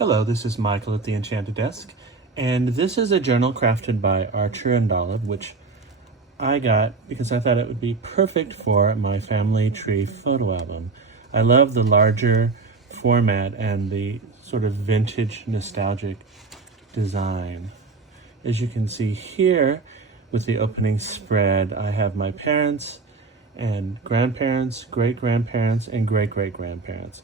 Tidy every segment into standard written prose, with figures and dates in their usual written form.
Hello, this is Michael at the Enchanted Desk, and this is a journal crafted by Archer and Olive, which I got because I thought it would be perfect for my family tree photo album. I love the larger format and the sort of vintage nostalgic design. As you can see here with the opening spread, I have my parents and grandparents, great-grandparents, and great-great-grandparents.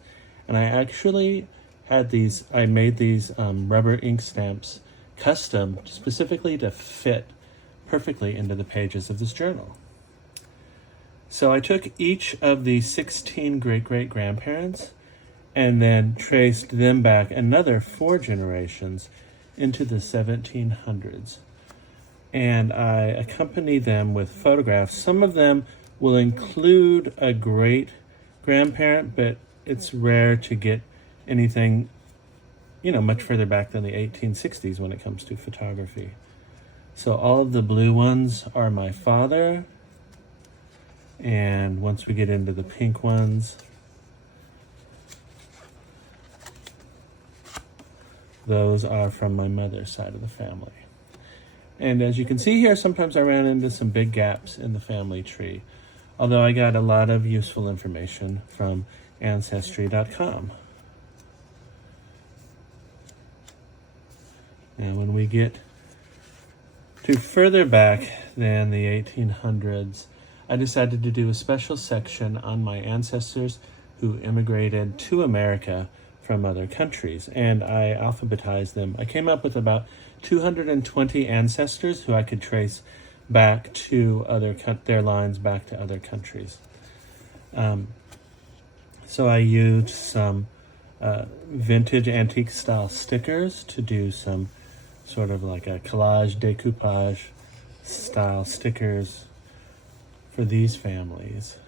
And I actually I made these rubber ink stamps custom specifically to fit perfectly into the pages of this journal. So I took each of the 16 great-great-grandparents and then traced them back another 4 generations into the 1700s. And I accompany them with photographs. Some of them will include a great-grandparent, but it's rare to get anything, much further back than the 1860s when it comes to photography. So all of the blue ones are my father. And once we get into the pink ones, those are from my mother's side of the family. And as you can see here, sometimes I ran into some big gaps in the family tree, although I got a lot of useful information from Ancestry.com. And when we get to further back than the 1800s, I decided to do a special section on my ancestors who immigrated to America from other countries, and I alphabetized them. I came up with about 220 ancestors who I could trace back to their lines back to other countries. So I used some vintage antique style stickers to do some sort of like a collage decoupage style stickers for these families.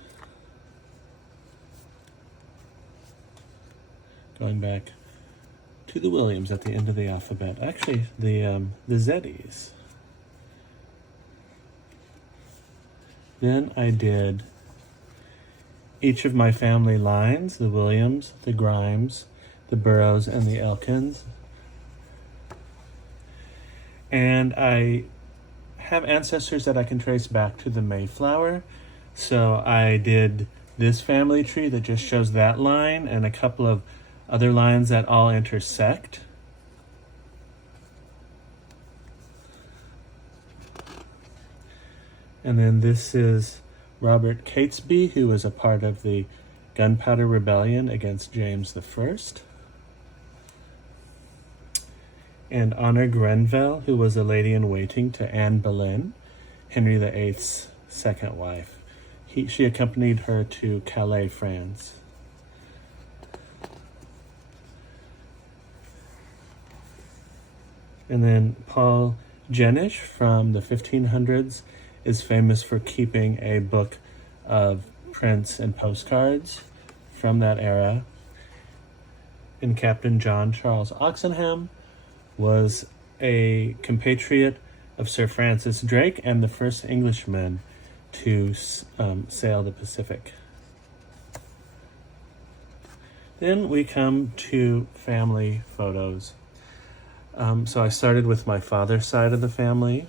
Going back to the Williams at the end of the alphabet. Actually, the Zeddies. Then I did each of my family lines, the Williams, the Grimes, the Burrows, and the Elkins. And I have ancestors that I can trace back to the Mayflower. So I did this family tree that just shows that line and a couple of other lines that all intersect. And then this is Robert Catesby, who was a part of the Gunpowder Rebellion against James I. And Honor Grenville, who was a lady-in-waiting to Anne Boleyn, Henry VIII's second wife. She accompanied her to Calais, France. And then Paul Jenisch from the 1500s is famous for keeping a book of prints and postcards from that era. And Captain John Charles Oxenham was a compatriot of Sir Francis Drake and the first Englishman to sail the Pacific. Then we come to family photos. So I started with my father's side of the family.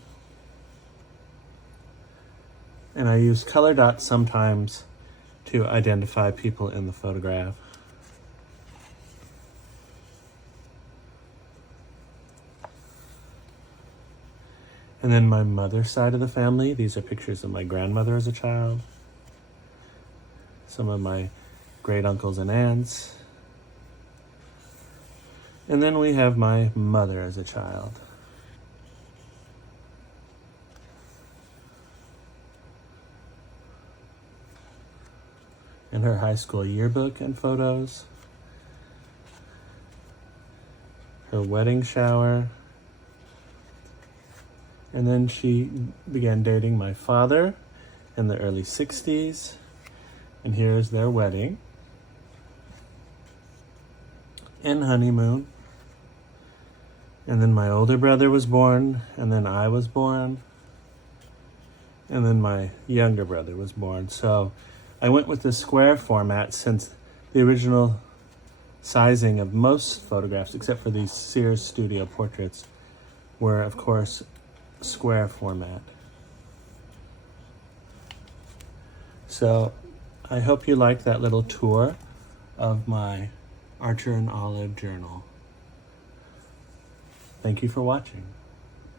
And I use color dots sometimes to identify people in the photograph. And then my mother's side of the family, these are pictures of my grandmother as a child, some of my great uncles and aunts, and then we have my mother as a child. And her high school yearbook and photos, her wedding shower, and then she began dating my father in the early 60s, and here's their wedding and honeymoon. And then my older brother was born, and then I was born, and then my younger brother was born. So I went with the square format since the original sizing of most photographs, except for these Sears Studio portraits, were of course square format. So I hope you liked that little tour of my Archer and Olive journal. Thank you for watching.